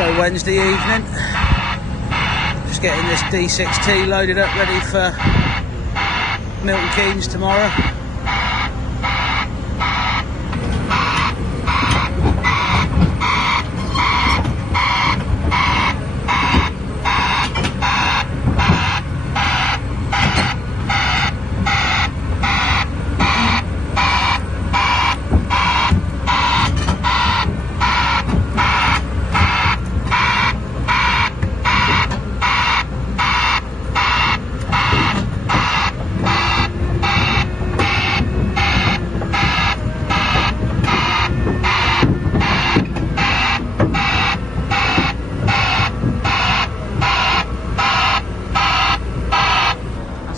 So Wednesday evening, just getting this D6T loaded up, ready for Milton Keynes tomorrow.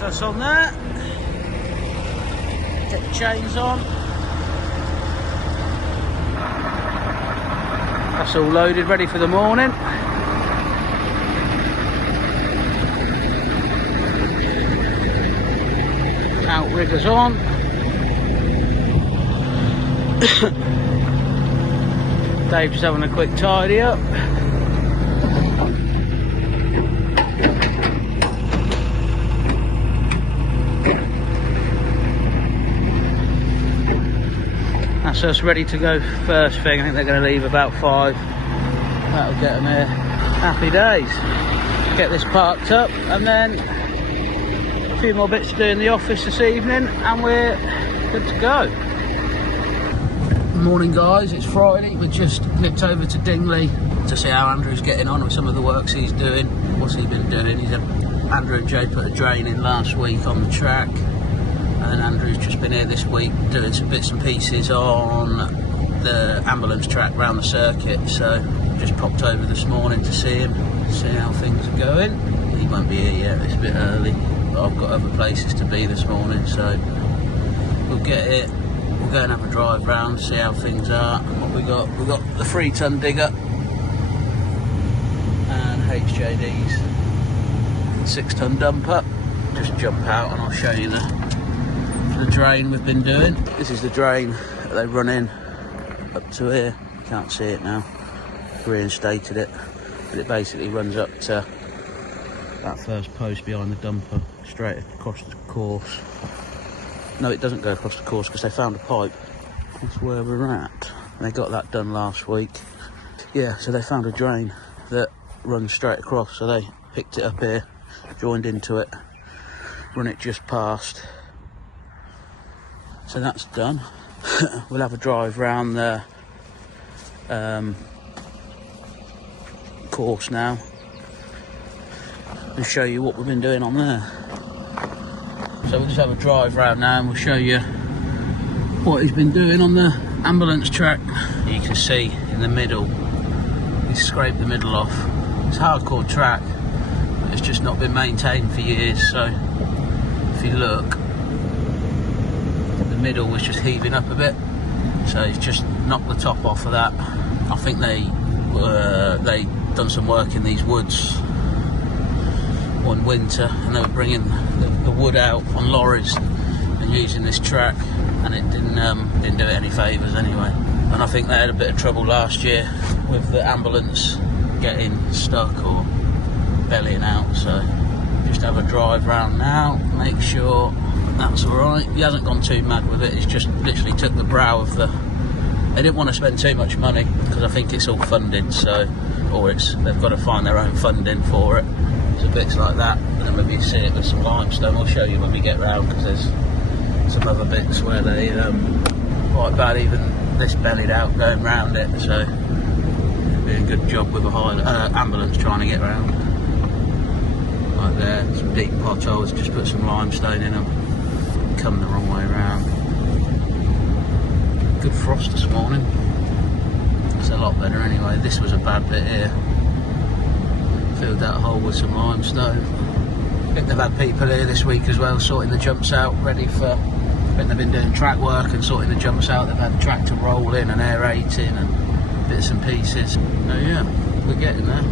That's on there. Get the chains on. That's all loaded, ready for the morning. Outriggers on. Dave's just having a quick tidy up. That's us ready to go first thing. I think they're going to leave about 5. That'll get them here. Happy days. Get this parked up and then a few more bits to do in the office this evening and we're good to go. Morning guys, it's Friday. We've just nipped over to Dingley to see how Andrew's getting on with some of the works he's doing. What's he been doing? Andrew and Jay put a drain in last week on the track. And Andrew's just been here this week doing some bits and pieces on the ambulance track round the circuit, so just popped over this morning to see him, see how things are going. He won't be here yet, it's a bit early, but I've got other places to be this morning, so we'll get it, we'll go and have a drive round, see how things are. What we got? We've got the 3-ton digger and HJD's 6-ton dumper. Just jump out and I'll show you the drain we've been doing. This is the drain that they run in up to here. You can't see it now, reinstated it, but it basically runs up to that first post behind the dumper, straight across the course. No, it doesn't go across the course because they found a pipe. That's where we're at. And they got that done last week. Yeah, so they found a drain that runs straight across, so they picked it up here, joined into it, run it just past. So that's done. We'll have a drive round the course now and show you what we've been doing on there. So we'll just have a drive round now and we'll show you what he's been doing on the ambulance track. You can see in the middle, he's scraped the middle off. It's a hardcore track, but it's just not been maintained for years, so if you look, middle was just heaving up a bit, so he's just knocked the top off of that. I think they done some work in these woods one winter and they were bringing the wood out on lorries and using this track, and it didn't do it any favours anyway. And I think they had a bit of trouble last year with the ambulance getting stuck or bellying out, so just have a drive round now, make sure that's alright. He hasn't gone too mad with it, he's just literally took the brow of the... They didn't want to spend too much money because I think it's all funded, so, or they've got to find their own funding for it. So bits like that, and then maybe see it with some limestone. I'll show you when we get round because there's some other bits where they quite bad, even this bellied out going round it, so doing a good job with a ambulance trying to get round. Like there, some deep potholes, just put some limestone in them. Come the wrong way around. Good frost this morning. It's a lot better anyway. This was a bad bit here. Filled that hole with some limestone. I think they've had people here this week as well sorting the jumps out, ready for... I think they've been doing track work and sorting the jumps out. They've had the tractor roll in and aerating and bits and pieces. So yeah, we're getting there.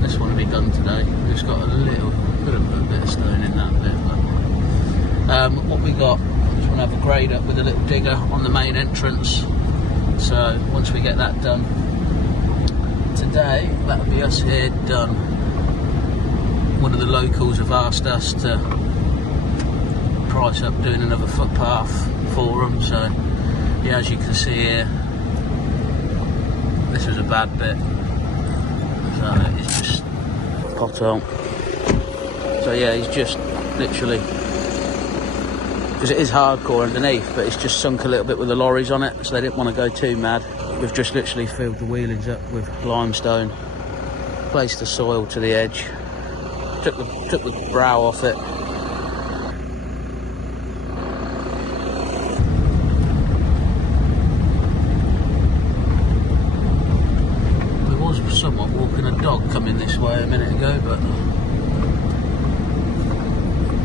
This one will be done today. We've just got a little... Could have put a bit of stone in that bit, but... what we got, just want to have a grade up with a little digger on the main entrance, so once we get that done today, that'll be us here done. One of the locals have asked us to price up doing another footpath for them, so yeah, as you can see here, this was a bad bit, so it's just pothole. So yeah, he's just literally, because it is hardcore underneath, but it's just sunk a little bit with the lorries on it, so they didn't want to go too mad. We've just literally filled the wheelings up with limestone, placed the soil to the edge, took the brow off it. There was someone walking a dog coming this way a minute ago, but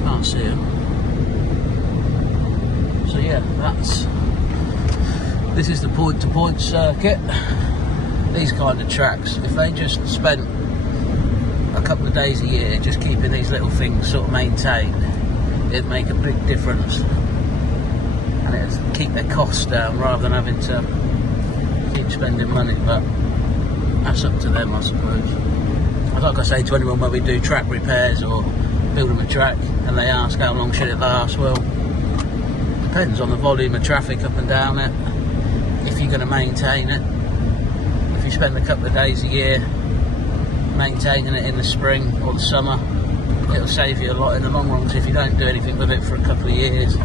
can't see him. So yeah, this is the point-to-point circuit. These kind of tracks, if they just spent a couple of days a year just keeping these little things sort of maintained, it'd make a big difference, and it'd keep their costs down rather than having to keep spending money. But that's up to them, I suppose. Like I say to anyone when we do track repairs or build them a track and they ask how long should it last, well, depends on the volume of traffic up and down it, if you're going to maintain it. If you spend a couple of days a year maintaining it in the spring or the summer, it'll save you a lot in the long run, because if you don't do anything with it for a couple of years,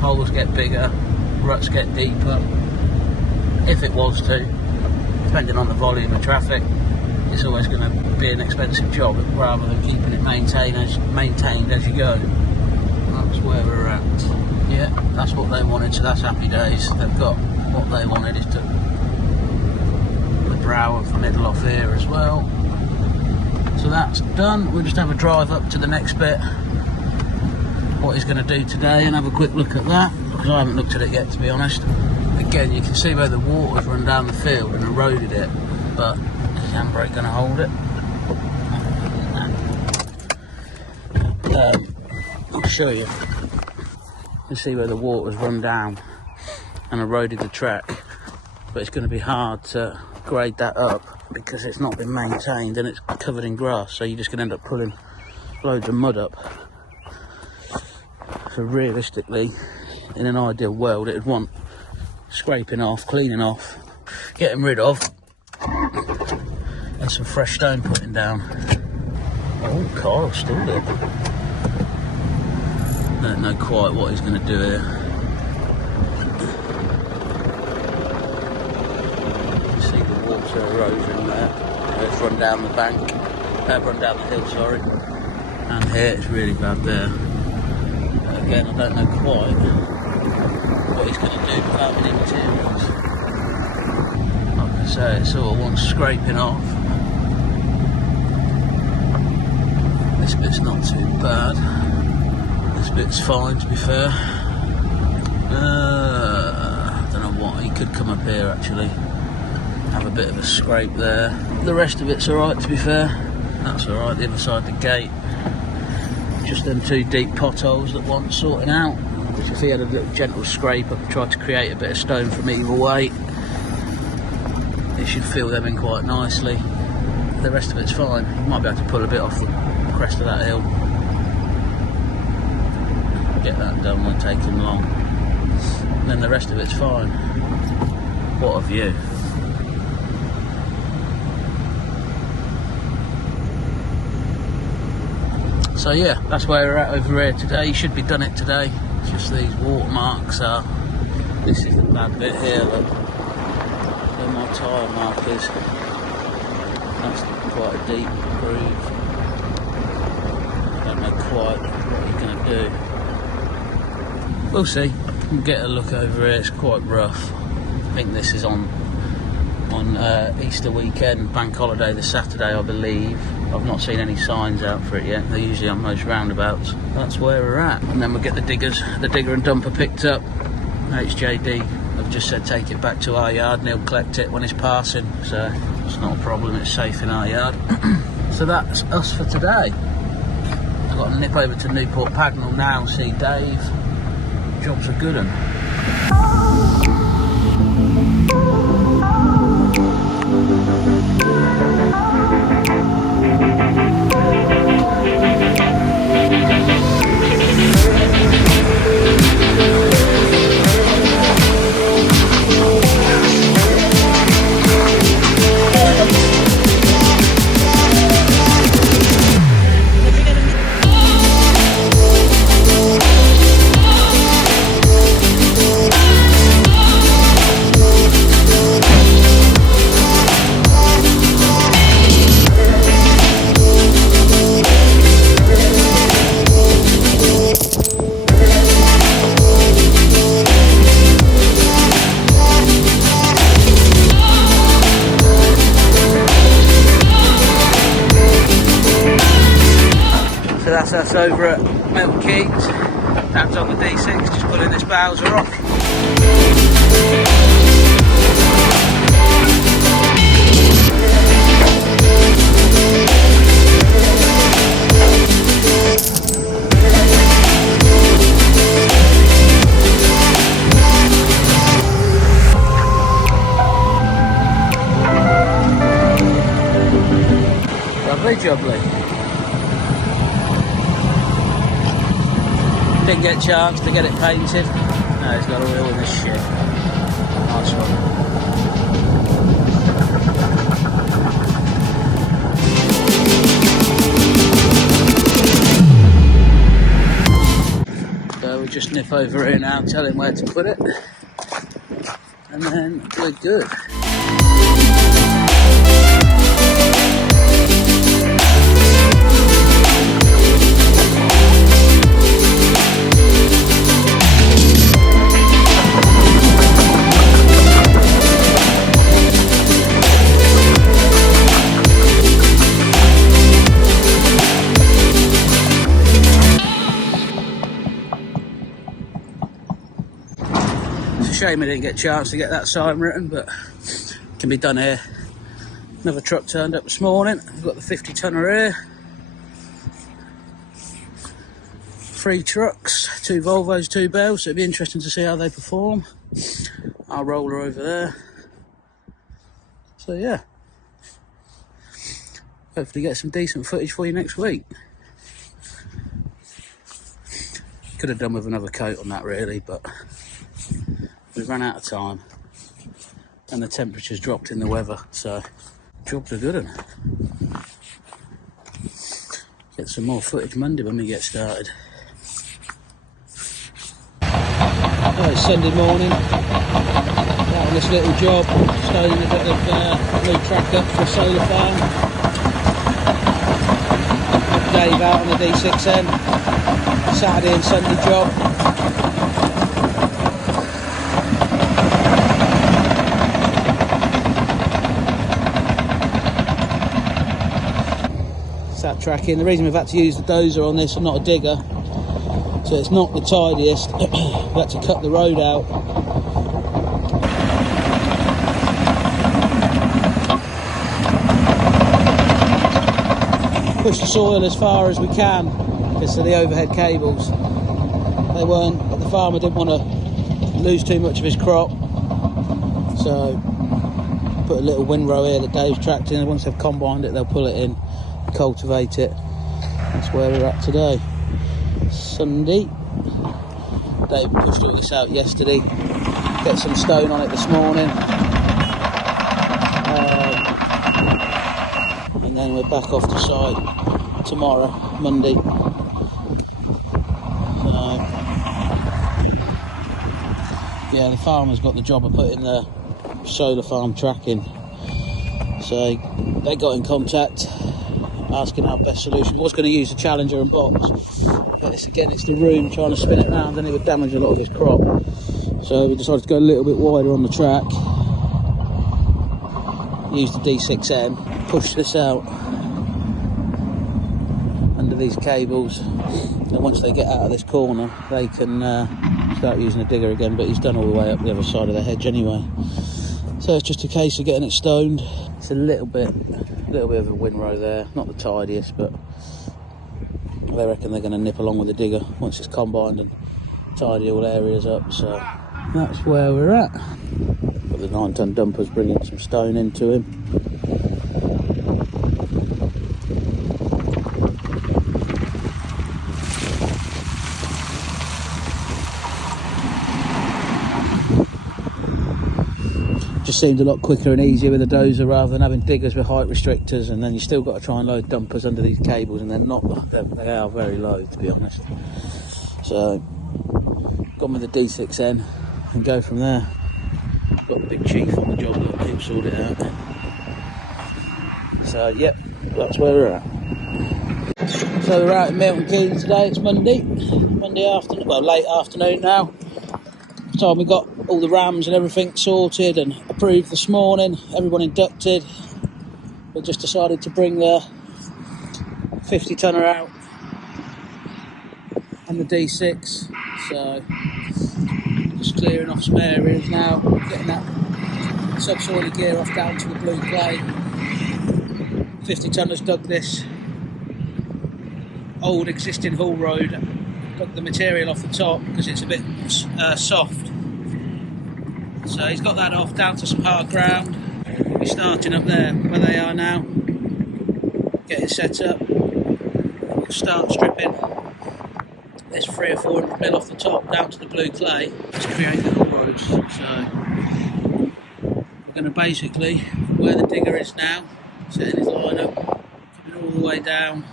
holes get bigger, ruts get deeper. If it was to, depending on the volume of traffic, it's always going to be an expensive job rather than keeping it maintained as you go. That's where we're at. Yeah, that's what they wanted, so that's happy days. They've got what they wanted, is to the brow of the middle off here as well. So that's done. We'll just have a drive up to the next bit, what he's going to do today, and have a quick look at that, because I haven't looked at it yet, to be honest. Again, you can see where the water's run down the field and eroded it, but is the handbrake going to hold it? I'll show you. You can see where the water's run down and eroded the track, but it's going to be hard to grade that up because it's not been maintained and it's covered in grass, so you're just going to end up pulling loads of mud up. So realistically, in an ideal world, it'd want scraping off, cleaning off, getting rid of, and some fresh stone putting down. Oh, Carl stalled it. Don't know quite what he's going to do here. You can see the water erosion there. It's run down the bank, run down the hill, sorry. And here it's really bad there. Again, I don't know quite what he's going to do without any materials. Like I say, it sort of wants scraping off. This bit's not too bad. This bit's fine, to be fair. I don't know what, he could come up here actually, have a bit of a scrape there. The rest of it's alright, to be fair. That's alright, the other side of the gate. Just them two deep potholes that want sorting out. If he had a little gentle scrape up and tried to create a bit of stone from either way, it should fill them in quite nicely. The rest of it's fine. You might be able to pull a bit off the crest of that hill. Get that done, won't take him long. And then the rest of it's fine. What a view. So yeah, that's where we're at over here today. You should be done it today. It's just these watermarks are. This is the bad bit here, look. They're my tyre markers. That's quite a deep groove. I don't know quite what he's going to do. We'll see. We'll get a look over here. It's quite rough. I think this is on Easter weekend, bank holiday the Saturday, I believe. I've not seen any signs out for it yet. They're usually on most roundabouts. That's where we're at. And then we'll get the digger and dumper picked up. HJD, I've just said take it back to our yard and he'll collect it when it's passing. So it's not a problem, it's safe in our yard. So that's us for today. I've got to nip over to Newport Pagnell now and see Dave. Job's a good one. That's us over at Milton Keynes. Dad's on the D6, just pulling this Bowser off. Lovely jubbly. Didn't get a chance to get it painted. No, he's got a wheel in this shit. Nice one. So we'll just nip over here now and tell him where to put it. And then we're good. Shame I didn't get a chance to get that sign written, but it can be done here. Another truck turned up this morning. We've got the 50 tonner here. 3 trucks, 2 Volvos, 2 Bells, so it'll be interesting to see how they perform. Our roller over there. So yeah, hopefully get some decent footage for you next week. Could have done with another coat on that really, but we've run out of time and the temperature's dropped in the weather, so jobs are good. Get some more footage Monday when we get started. Oh, it's Sunday morning. Out on this little job, stoning a bit of new track up for a solar farm. Dave out on the D6N. Saturday and Sunday job. That tracking. The reason we've had to use the dozer on this and not a digger, so it's not the tidiest. We had to cut the road out. Push the soil as far as we can because of the overhead cables. The farmer didn't want to lose too much of his crop, so put a little windrow here that Dave's tracked in, and once they've combined it they'll pull it in, cultivate it. That's where we're at today, Sunday. Dave pushed all this out yesterday, get some stone on it this morning, and then we're back off to site tomorrow, Monday. So yeah, the farmer's got the job of putting the solar farm tracking, so they got in contact asking our best solution. Was going to use the Challenger and box, but it's the room trying to spin it around and it would damage a lot of his crop, so we decided to go a little bit wider on the track, use the D6N, push this out under these cables, and once they get out of this corner they can start using a digger again, but he's done all the way up the other side of the hedge anyway, so it's just a case of getting it stoned. It's a little bit of a windrow there, not the tidiest, but they reckon they're going to nip along with the digger once it's combined and tidy all areas up, so that's where we're at. Got the 9-ton dumpers bringing some stone into him. Just seemed a lot quicker and easier with a dozer rather than having diggers with height restrictors, and then you still got to try and load dumpers under these cables, and they are very low to be honest. So gone with the D6N and go from there. Got the big chief on the job that he'll sort it out. So yep, that's where we're at. So we're out in Milton Keynes today. It's Monday afternoon, well late afternoon now. Time we got all the rams and everything sorted and approved this morning, everyone inducted. We just decided to bring the 50 tonner out from the D6, so just clearing off some areas now, getting that subsoil gear off down to the blue clay. 50 tonners dug this old existing haul road, dug the material off the top because it's a bit soft. So he's got that off down to some hard ground. We'll be starting up there where they are now, getting set up. We'll start stripping this 300 or 400 mil off the top down to the blue clay to create the haul roads. So we're going to basically, where the digger is now, setting his line up, coming all the way down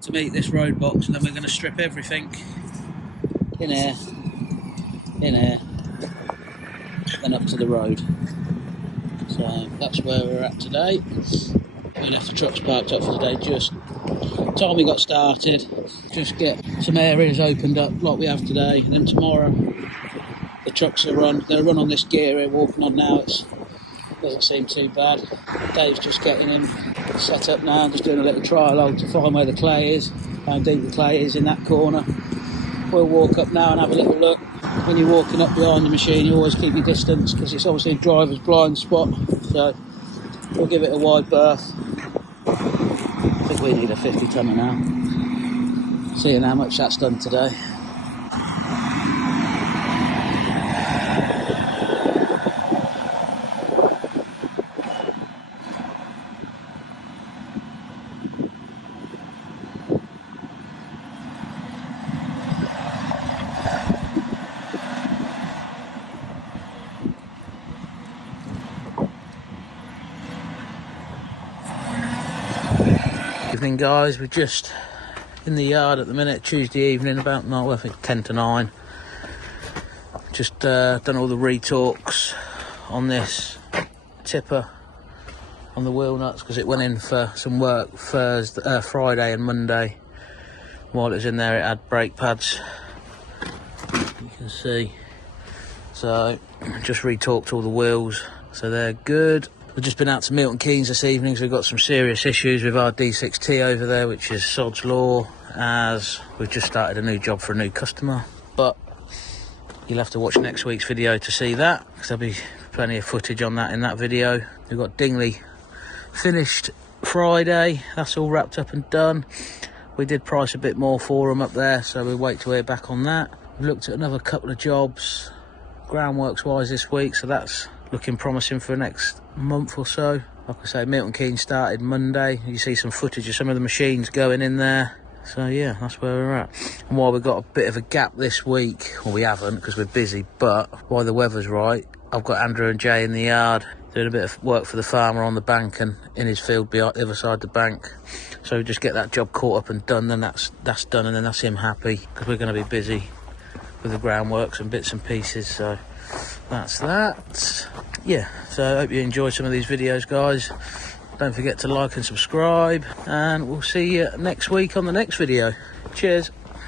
to meet this road box, and then we're going to strip everything in here, then up to the road. So that's where we're at today. We left the trucks parked up for the day just time we got started, just get some areas opened up like we have today, and then tomorrow the trucks will run. They'll run on this gear we're walking on now. It doesn't seem too bad. Dave's just getting him set up now, just doing a little trial hole to find where the clay is, how deep the clay is in that corner. We'll walk up now and have a little look. When you're walking up behind the machine, you always keep your distance because it's obviously a driver's blind spot, so we'll give it a wide berth. I think we need a 50 tonner now, seeing how much that's done today. Evening guys, we're just in the yard at the minute, Tuesday evening, about I think 10 to 9. Just done all the retorques on this tipper on the wheel nuts because it went in for some work Friday and Monday. While it was in there, it had brake pads, you can see. So just retorqued all the wheels, so they're good. We've just been out to Milton Keynes this evening, so we've got some serious issues with our D6T over there, which is sod's law, as we've just started a new job for a new customer. But you'll have to watch next week's video to see that, because there'll be plenty of footage on that in that video. We've got Dingley finished Friday, that's all wrapped up and done. We did price a bit more for them up there, so we'll wait to hear back on that. We've looked at another couple of jobs, groundworks wise this week, so that's looking promising for the next month or so. Like I say, Milton Keynes started Monday. You see some footage of some of the machines going in there. So yeah, that's where we're at. And while we've got a bit of a gap this week, well we haven't because we're busy, but while the weather's right, I've got Andrew and Jay in the yard doing a bit of work for the farmer on the bank and in his field behind the other side of the bank. So we just get that job caught up and done, then that's done, and then that's him happy, because we're going to be busy with the groundworks and bits and pieces. So that's that. Yeah, so I hope you enjoyed some of these videos guys. Don't forget to like and subscribe, and we'll see you next week on the next video. Cheers.